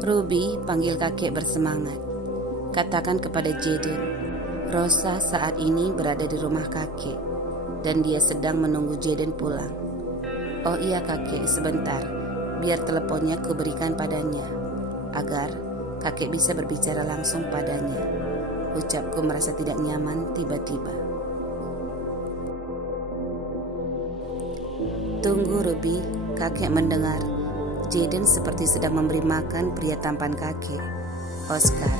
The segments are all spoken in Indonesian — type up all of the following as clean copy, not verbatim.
Ruby panggil kakek bersemangat. Katakan kepada Jaden, Rosa saat ini berada di rumah kakek dan dia sedang menunggu Jaden pulang. Oh iya kakek, sebentar, biar teleponnya kuberikan padanya, agar kakek bisa berbicara langsung padanya. Ucapku merasa tidak nyaman tiba-tiba. Tunggu Ruby, kakek mendengar Jaden seperti sedang memberi makan pria tampan kakek, Oscar.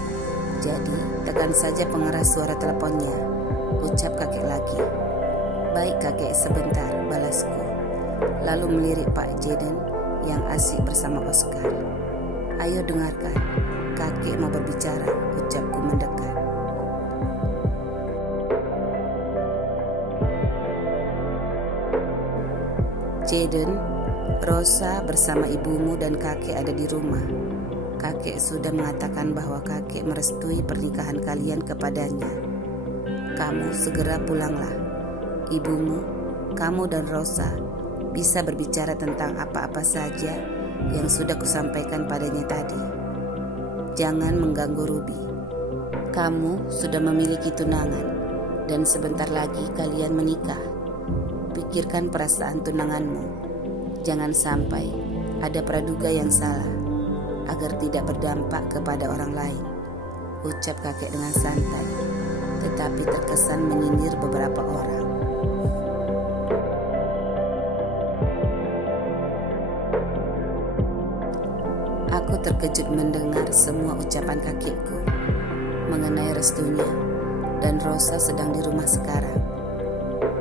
Jadi tekan saja pengeras suara teleponnya, ucap kakek lagi. Baik kakek, sebentar, balasku. Lalu melirik Pak Jaden yang asik bersama Oscar. Ayo dengarkan, kakek mau berbicara, ucapku mendekat. Jaden, Rosa bersama ibumu dan kakek ada di rumah. Kakek sudah mengatakan bahwa kakek merestui pernikahan kalian kepadanya. Kamu segera pulanglah. Ibumu, kamu dan Rosa bisa berbicara tentang apa-apa saja yang sudah kusampaikan padanya tadi. Jangan mengganggu Ruby. Kamu sudah memiliki tunangan dan sebentar lagi kalian menikah. Pikirkan perasaan tunanganmu. Jangan sampai ada praduga yang salah, agar tidak berdampak kepada orang lain, ucap kakek dengan santai, tetapi terkesan menyindir beberapa orang. Aku terkejut mendengar semua ucapan kakekku mengenai restunya dan Rosa sedang di rumah sekarang.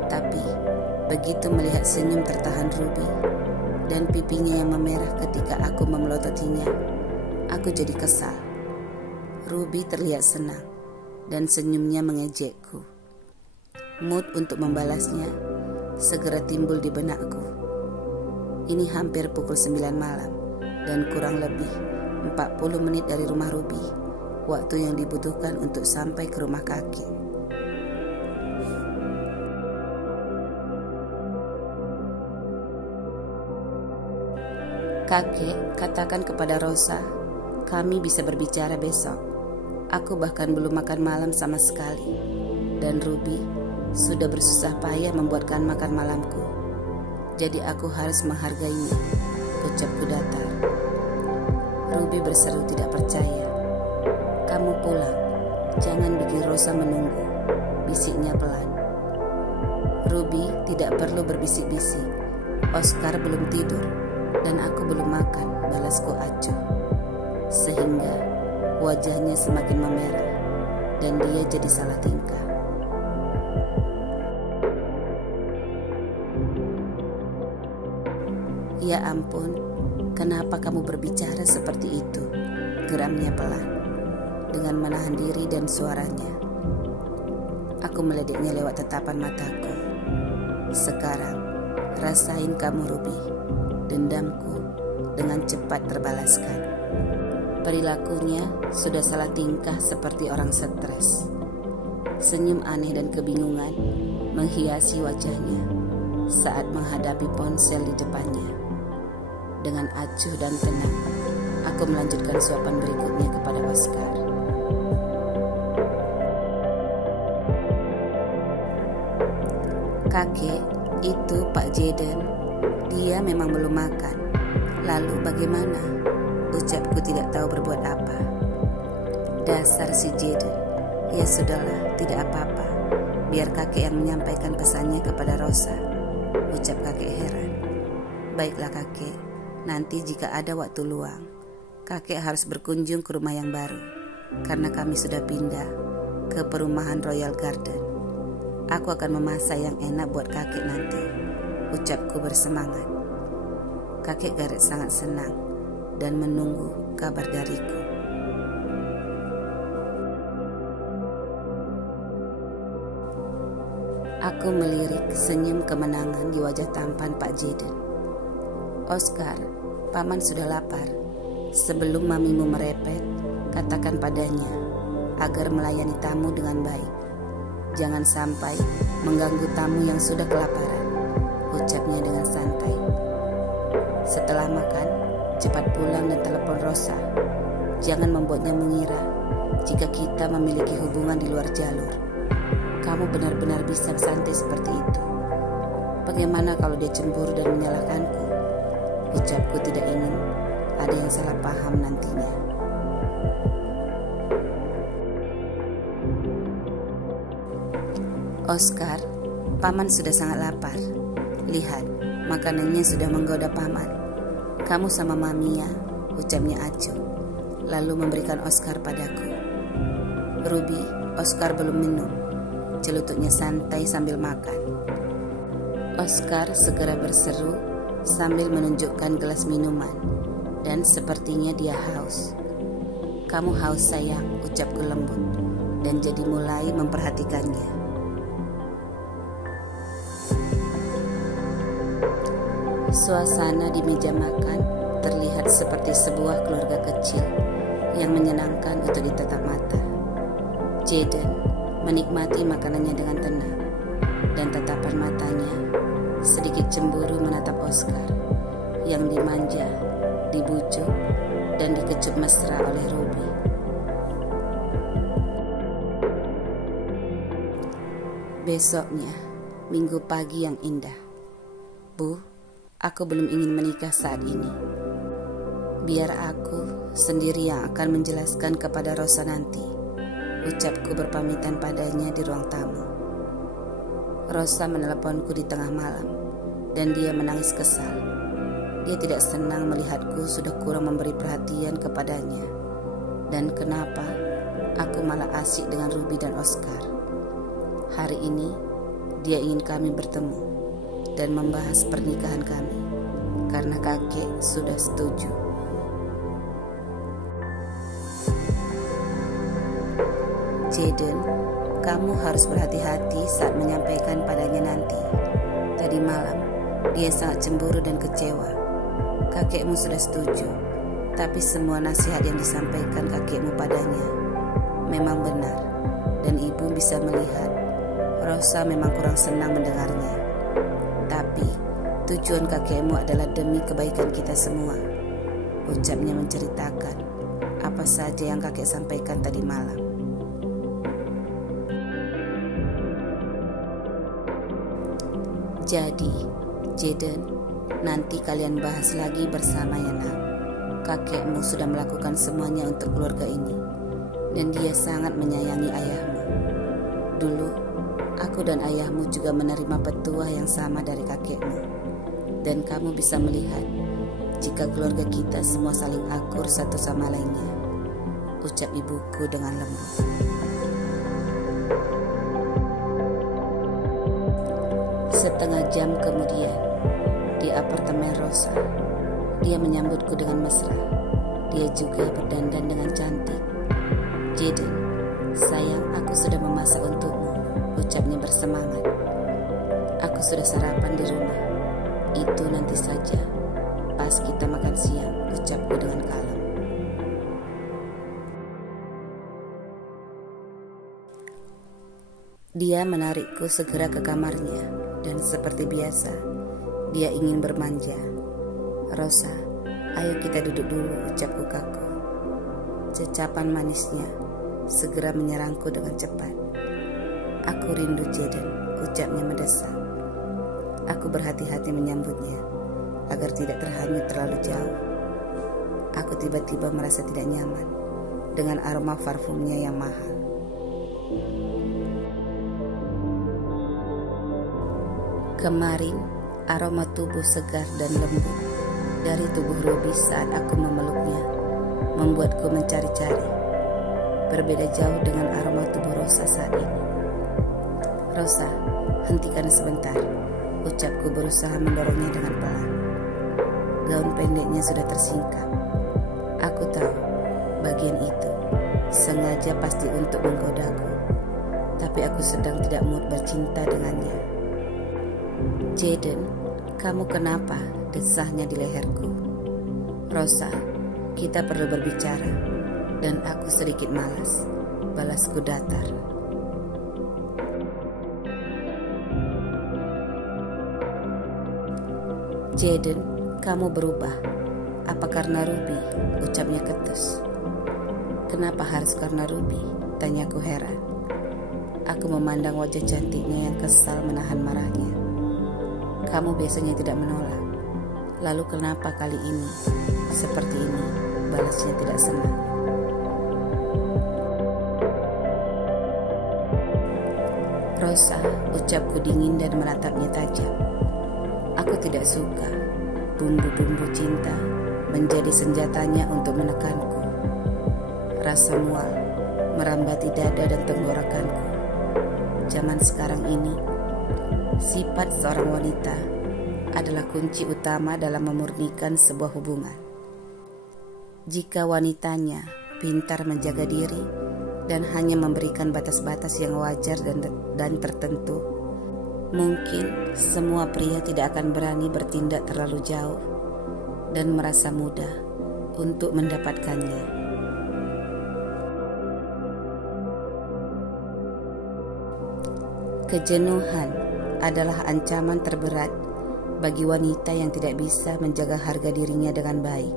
Tapi begitu melihat senyum tertahan Ruby dan pipinya yang memerah ketika aku memelototinya, aku jadi kesal. Ruby terlihat senang dan senyumnya mengejekku. Mood untuk membalasnya segera timbul di benakku. Ini hampir pukul 9 malam dan kurang lebih 40 menit dari rumah Ruby, waktu yang dibutuhkan untuk sampai ke rumah kakek. Kakek, katakan kepada Rosa, kami bisa berbicara besok. Aku bahkan belum makan malam sama sekali. Dan Ruby sudah bersusah payah membuatkan makan malamku. Jadi aku harus menghargainya, ucapku datar. Ruby berseru tidak percaya. Kamu pulang, jangan bikin Rosa menunggu, bisiknya pelan. Ruby tidak perlu berbisik-bisik. Oscar belum tidur dan aku belum makan, balasku acuh. Sehingga wajahnya semakin memerah dan dia jadi salah tingkah. Ya ampun, kenapa kamu berbicara seperti itu? Geramnya pelan dengan menahan diri dan suaranya. Aku meledeknya lewat tatapan mataku. Sekarang rasain kamu Ruby. Dendamku dengan cepat terbalaskan. Perilakunya sudah salah tingkah seperti orang stres. Senyum aneh dan kebingungan menghiasi wajahnya saat menghadapi ponsel di depannya. Dengan acuh dan tenang, aku melanjutkan suapan berikutnya kepada Oscar. Kakek, itu Pak Jaden. Dia memang belum makan. Lalu bagaimana? Ucapku tidak tahu berbuat apa. Dasar si Jaden. Ya sudahlah, tidak apa-apa. Biar kakek yang menyampaikan pesannya kepada Rosa, ucap kakek heran. Baiklah kakek, nanti jika ada waktu luang, kakek harus berkunjung ke rumah yang baru, karena kami sudah pindah ke perumahan Royal Garden. Aku akan memasak yang enak buat kakek nanti, ucapku bersemangat. Kakek Gareth sangat senang dan menunggu kabar dariku. Aku melirik senyum kemenangan di wajah tampan Pak Jaden. Oscar, paman sudah lapar. Sebelum mamimu merepet, katakan padanya agar melayani tamu dengan baik. Jangan sampai mengganggu tamu yang sudah kelaparan, ucapnya dengan santai. Setelah makan, cepat pulang dan telepon Rosa. Jangan membuatnya mengira jika kita memiliki hubungan di luar jalur. Kamu benar-benar bisa santai seperti itu. Bagaimana kalau dia cemburu dan menyalahkanku? Ucapku tidak ingin ada yang salah paham nantinya. Oscar, paman sudah sangat lapar. Lihat, makanannya sudah menggoda paman. Kamu sama mami ya, ucapnya acuh, lalu memberikan Oscar padaku. Ruby, Oscar belum minum, celutuknya santai sambil makan. Oscar segera berseru sambil menunjukkan gelas minuman, dan sepertinya dia haus. Kamu haus sayang, ucapku lembut, dan jadi mulai memperhatikannya. Suasana di meja makan terlihat seperti sebuah keluarga kecil yang menyenangkan untuk ditatap mata. Jaden menikmati makanannya dengan tenang, dan tatapan matanya sedikit cemburu menatap Oscar yang dimanja, dibujuk, dan dikecup mesra oleh Ruby. Besoknya, Minggu pagi yang indah. Bu, aku belum ingin menikah saat ini. Biar aku sendiri yang akan menjelaskan kepada Rosa nanti, ucapku berpamitan padanya di ruang tamu. Rosa meneleponku di tengah malam, dan dia menangis kesal. Dia tidak senang melihatku sudah kurang memberi perhatian kepadanya. Dan kenapa aku malah asyik dengan Ruby dan Oscar. Hari ini dia ingin kami bertemu dan membahas pernikahan kami, karena kakek sudah setuju. Jaden, kamu harus berhati-hati saat menyampaikan padanya nanti. Tadi malam, dia sangat cemburu dan kecewa. Kakekmu sudah setuju, tapi semua nasihat yang disampaikan kakekmu padanya memang benar, dan ibu bisa melihat Rosa memang kurang senang mendengarnya. Tapi tujuan kakekmu adalah demi kebaikan kita semua, ucapnya menceritakan apa saja yang kakek sampaikan tadi malam. Jadi, Jaden, nanti kalian bahas lagi bersama ya nak. Kakekmu sudah melakukan semuanya untuk keluarga ini, dan dia sangat menyayangi ayahmu. Dulu, aku dan ayahmu juga menerima petua yang sama dari kakekmu. Dan kamu bisa melihat jika keluarga kita semua saling akur satu sama lainnya, ucap ibuku dengan lembut. Setengah jam kemudian, di apartemen Rosa, dia menyambutku dengan mesra. Dia juga berdandan dengan cantik. Jaden, sayang, aku sudah memasak untukmu, ucapnya bersemangat. Aku sudah sarapan di rumah. Itu nanti saja, pas kita makan siang, ucapku dengan kalem. Dia menarikku segera ke kamarnya, dan seperti biasa, dia ingin bermanja. Rosa, ayo kita duduk dulu, ucapku kaku. Cecapan manisnya segera menyerangku dengan cepat. Aku rindu Jaden, ucapnya mendesak. Aku berhati-hati menyambutnya agar tidak terhanyut terlalu jauh. Aku tiba-tiba merasa tidak nyaman dengan aroma parfumnya yang mahal. Kemarin, aroma tubuh segar dan lembut dari tubuh Ruby saat aku memeluknya membuatku mencari-cari. Berbeda jauh dengan aroma tubuh Rosa saat ini. Rosa, hentikan sebentar, ucapku berusaha mendorongnya dengan pelan. Gaun pendeknya sudah tersingkap. Aku tahu bagian itu sengaja pasti untuk menggodaku, tapi aku sedang tidak mood bercinta dengannya. Jaden, kamu kenapa? Desahnya di leherku. Rosa, kita perlu berbicara, dan aku sedikit malas, balasku datar. Jaden, kamu berubah. Apa karena Ruby? Ucapnya ketus. Kenapa harus karena Ruby? Tanyaku heran. Aku memandang wajah cantiknya yang kesal menahan marahnya. Kamu biasanya tidak menolak. Lalu kenapa kali ini seperti ini? Balasnya tidak senang. Rosa, ucapku dingin dan menatapnya tajam. Aku tidak suka bumbu-bumbu cinta menjadi senjatanya untuk menekanku. Rasa mual merambati dada dan tenggorokanku. Zaman sekarang ini, sifat seorang wanita adalah kunci utama dalam memurnikan sebuah hubungan. Jika wanitanya pintar menjaga diri dan hanya memberikan batas-batas yang wajar dan tertentu, mungkin semua pria tidak akan berani bertindak terlalu jauh dan merasa mudah untuk mendapatkannya. Kejenuhan adalah ancaman terberat bagi wanita yang tidak bisa menjaga harga dirinya dengan baik.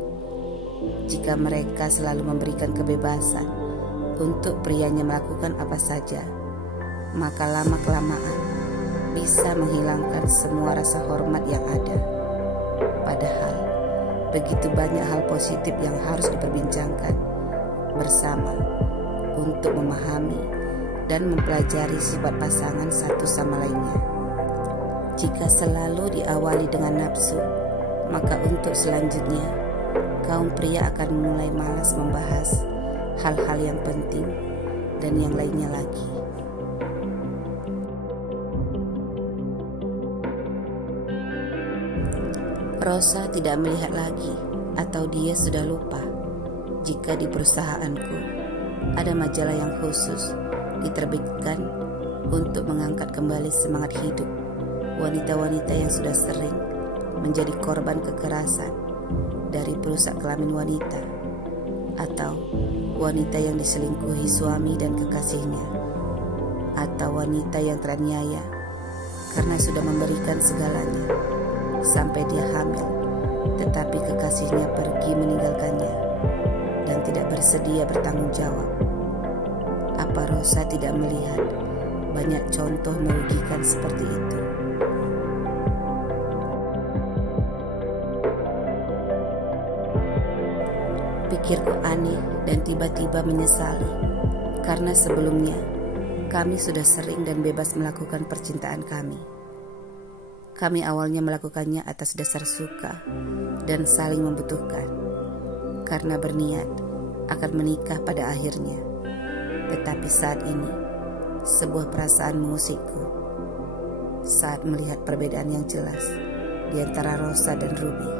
Jika mereka selalu memberikan kebebasan untuk prianya melakukan apa saja, maka lama-kelamaan bisa menghilangkan semua rasa hormat yang ada. Padahal begitu banyak hal positif yang harus diperbincangkan bersama untuk memahami dan mempelajari sifat pasangan satu sama lainnya. Jika selalu diawali dengan nafsu, maka untuk selanjutnya kaum pria akan mulai malas membahas hal-hal yang penting dan yang lainnya lagi. Rosa tidak melihat lagi, atau dia sudah lupa, jika di perusahaanku ada majalah yang khusus diterbitkan untuk mengangkat kembali semangat hidup wanita-wanita yang sudah sering menjadi korban kekerasan dari perusak kelamin wanita, atau wanita yang diselingkuhi suami dan kekasihnya, atau wanita yang teraniaya karena sudah memberikan segalanya sampai dia hamil, tetapi kekasihnya pergi meninggalkannya dan tidak bersedia bertanggung jawab. Apa Rosa tidak melihat banyak contoh merugikan seperti itu? Pikirku aneh dan tiba-tiba menyesali, karena sebelumnya kami sudah sering dan bebas melakukan percintaan kami. Kami awalnya melakukannya atas dasar suka dan saling membutuhkan, karena berniat akan menikah pada akhirnya. Tetapi saat ini, sebuah perasaan mengusikku saat melihat perbedaan yang jelas di antara Rosa dan Ruby.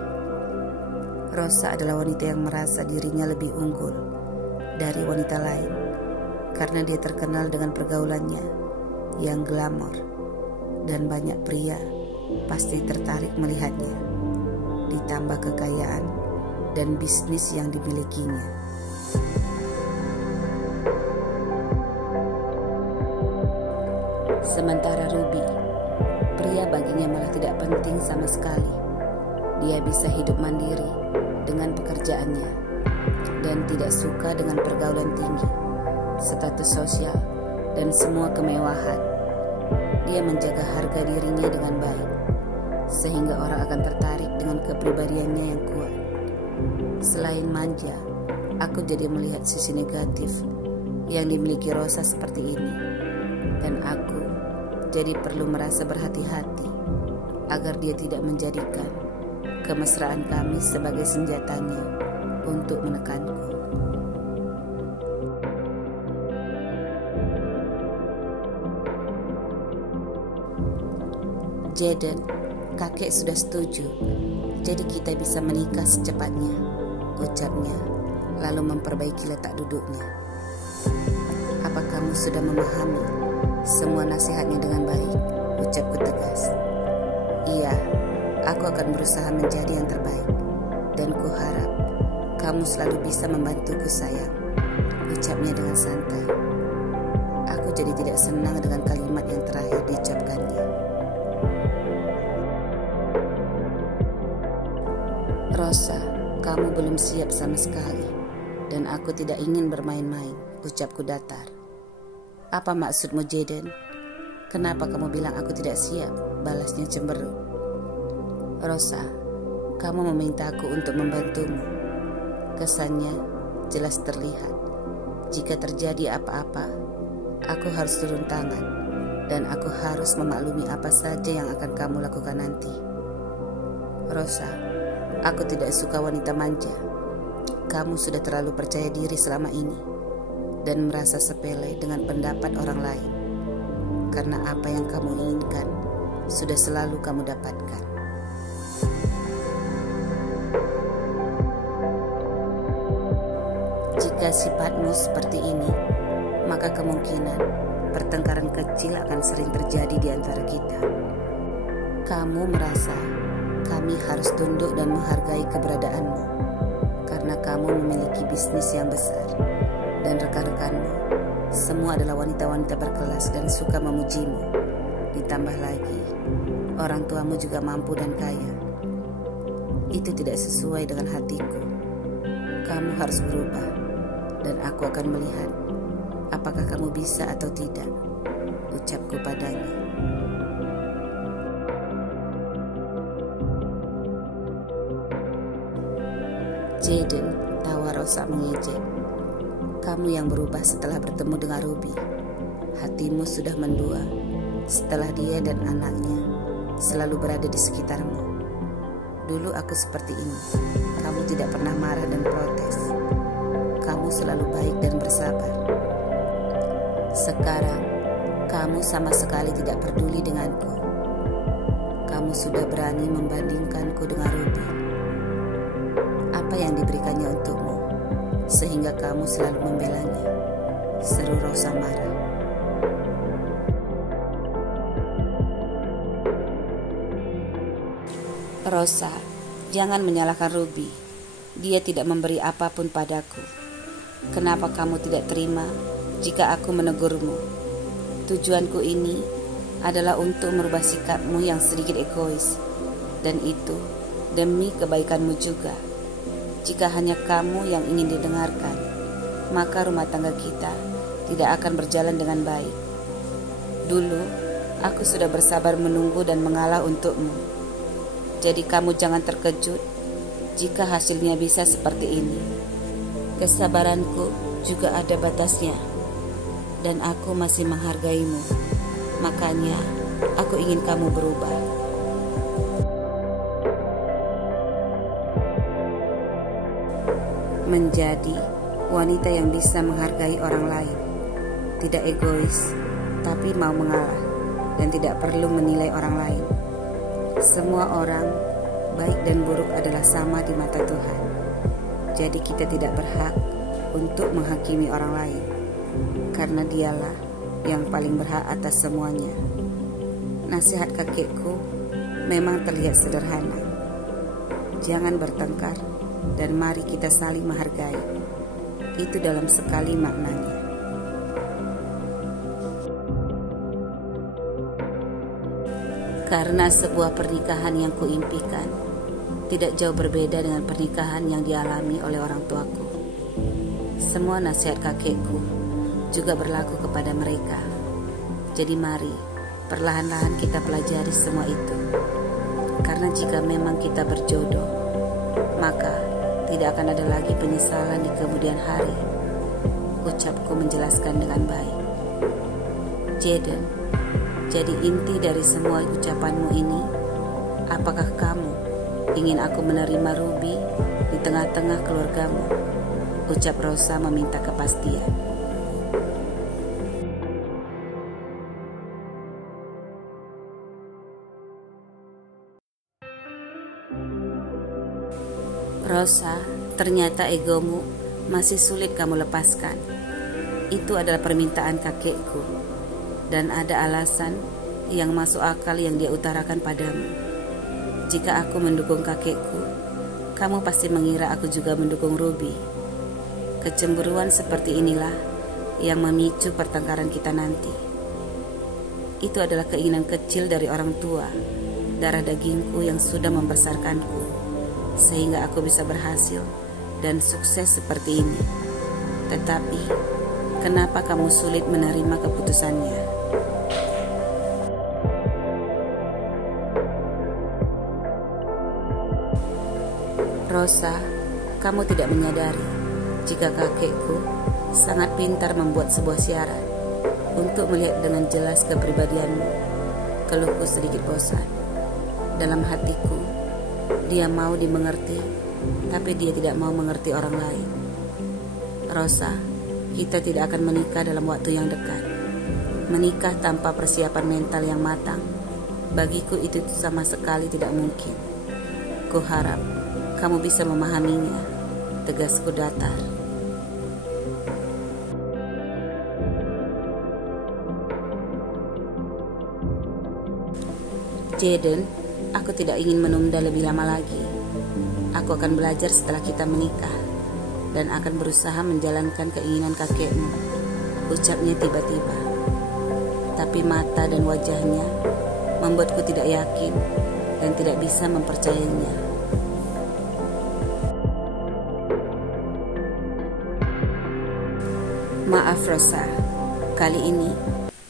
Rosa adalah wanita yang merasa dirinya lebih unggul dari wanita lain karena dia terkenal dengan pergaulannya yang glamor, dan banyak pria pasti tertarik melihatnya, ditambah kekayaan dan bisnis yang dimilikinya. Sementara Ruby, pria baginya malah tidak penting sama sekali. Dia bisa hidup mandiri dengan pekerjaannya dan tidak suka dengan pergaulan tinggi, status sosial, dan semua kemewahan. Dia menjaga harga dirinya dengan baik, sehingga orang akan tertarik dengan kepribadiannya yang kuat. Selain manja, aku jadi melihat sisi negatif yang dimiliki Rosa seperti ini, dan aku jadi perlu merasa berhati-hati agar dia tidak menjadikan kemesraan kami sebagai senjatanya untuk menekanku. Jaden, kakek sudah setuju, jadi kita bisa menikah secepatnya, ucapnya, lalu memperbaiki letak duduknya. Apa kamu sudah memahami semua nasihatnya dengan baik? Ucapku tegas. Iya, aku akan berusaha menjadi yang terbaik, dan kuharap kamu selalu bisa membantuku, sayang, ucapnya dengan santai. Aku jadi tidak senang dengan kalimat yang terakhir diucapkannya. Rosa, kamu belum siap sama sekali, dan aku tidak ingin bermain-main, ucapku datar. Apa maksudmu, Jaden? Kenapa kamu bilang aku tidak siap? Balasnya cemberut. Rosa, kamu memintaku untuk membantumu. Kesannya jelas terlihat. Jika terjadi apa-apa, aku harus turun tangan, dan aku harus memaklumi apa saja yang akan kamu lakukan nanti. Rosa, aku tidak suka wanita manja. Kamu sudah terlalu percaya diri selama ini dan merasa sepele dengan pendapat orang lain, karena apa yang kamu inginkan sudah selalu kamu dapatkan. Jika sifatmu seperti ini, maka kemungkinan pertengkaran kecil akan sering terjadi di antara kita. Kamu merasa kami harus tunduk dan menghargai keberadaanmu karena kamu memiliki bisnis yang besar, dan rekan-rekanmu semua adalah wanita-wanita berkelas dan suka memujimu. Ditambah lagi, orang tuamu juga mampu dan kaya. Itu tidak sesuai dengan hatiku. Kamu harus berubah, dan aku akan melihat apakah kamu bisa atau tidak, ucapku padanya. Jaden, tawa Rosa mengejek. Kamu yang berubah setelah bertemu dengan Ruby. Hatimu sudah mendua setelah dia dan anaknya selalu berada di sekitarmu. Dulu aku seperti ini. Kamu tidak pernah marah dan protes. Kamu selalu baik dan bersabar. Sekarang, kamu sama sekali tidak peduli denganku. Kamu sudah berani membandingkanku dengan Ruby. Apa yang diberikannya untukmu, sehingga kamu selalu membelanya? Seru Rosa marah. Rosa, jangan menyalahkan Ruby. Dia tidak memberi apapun padaku. Kenapa kamu tidak terima jika aku menegurmu? Tujuanku ini adalah untuk merubah sikapmu yang sedikit egois, dan itu demi kebaikanmu juga. Jika hanya kamu yang ingin didengarkan, maka rumah tangga kita tidak akan berjalan dengan baik. Dulu, aku sudah bersabar menunggu dan mengalah untukmu. Jadi kamu jangan terkejut jika hasilnya bisa seperti ini. Kesabaranku juga ada batasnya, dan aku masih menghargaimu. Makanya, aku ingin kamu berubah. Menjadi wanita yang bisa menghargai orang lain, tidak egois, tapi mau mengalah, dan tidak perlu menilai orang lain. Semua orang, baik dan buruk, adalah sama di mata Tuhan. Jadi kita tidak berhak untuk menghakimi orang lain, karena dialah yang paling berhak atas semuanya. Nasihat kakekku memang terlihat sederhana. Jangan bertengkar, dan mari kita saling menghargai. Itu dalam sekali maknanya. Karena sebuah pernikahan yang kuimpikan tidak jauh berbeda dengan pernikahan yang dialami oleh orang tuaku. Semua nasihat kakekku juga berlaku kepada mereka. Jadi mari perlahan-lahan kita pelajari semua itu. Karena jika memang kita berjodoh, maka tidak akan ada lagi penyesalan di kemudian hari, ucapku menjelaskan dengan baik. Jaden, jadi inti dari semua ucapanmu ini, apakah kamu ingin aku menerima Ruby di tengah-tengah keluargamu? Ucap Rosa meminta kepastian. Rosa, ternyata egomu masih sulit kamu lepaskan. Itu adalah permintaan kakekku, dan ada alasan yang masuk akal yang dia utarakan padamu. Jika aku mendukung kakekku, kamu pasti mengira aku juga mendukung Ruby. Kecemburuan seperti inilah yang memicu pertengkaran kita nanti. Itu adalah keinginan kecil dari orang tua, darah dagingku yang sudah membesarkanku, sehingga aku bisa berhasil dan sukses seperti ini. Tetapi, kenapa kamu sulit menerima keputusannya? Rosa, kamu tidak menyadari jika kakekku sangat pintar membuat sebuah syarat untuk melihat dengan jelas kepribadianmu. Keluhku sedikit bosan. Dalam hatiku, dia mau dimengerti, tapi dia tidak mau mengerti orang lain. Rosa, kita tidak akan menikah dalam waktu yang dekat. Menikah tanpa persiapan mental yang matang, bagiku itu sama sekali tidak mungkin. Kuharap kamu bisa memahaminya, tegasku datar. Jaden, aku tidak ingin menunda lebih lama lagi. Aku akan belajar setelah kita menikah dan akan berusaha menjalankan keinginan kakekmu, ucapnya tiba-tiba. Tapi mata dan wajahnya membuatku tidak yakin dan tidak bisa mempercayainya. Maaf Rosa, kali ini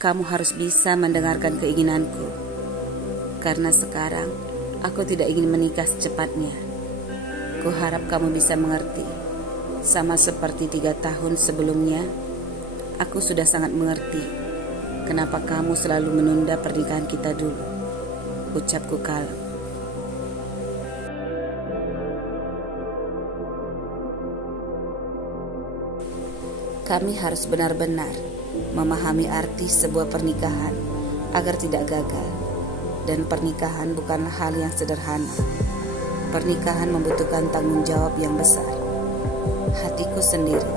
kamu harus bisa mendengarkan keinginanku. Karena sekarang aku tidak ingin menikah secepatnya. Kuharap kamu bisa mengerti. Sama seperti 3 tahun sebelumnya, aku sudah sangat mengerti kenapa kamu selalu menunda pernikahan kita dulu, ucapku kalem. Kami harus benar-benar memahami arti sebuah pernikahan agar tidak gagal. Dan pernikahan bukanlah hal yang sederhana. Pernikahan membutuhkan tanggung jawab yang besar. Hatiku sendiri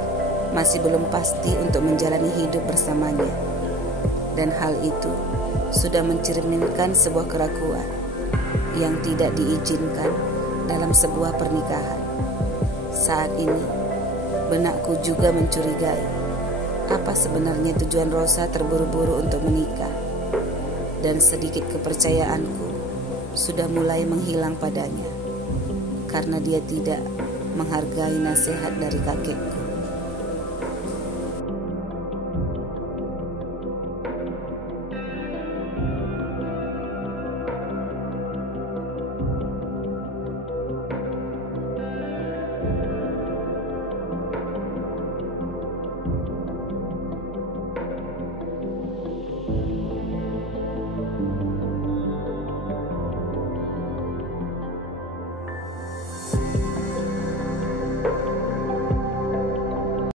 masih belum pasti untuk menjalani hidup bersamanya. Dan hal itu sudah mencerminkan sebuah keraguan yang tidak diizinkan dalam sebuah pernikahan. Saat ini, benakku juga mencurigai apa sebenarnya tujuan Rosa terburu-buru untuk menikah. Dan sedikit kepercayaanku sudah mulai menghilang padanya karena dia tidak menghargai nasihat dari kakekku.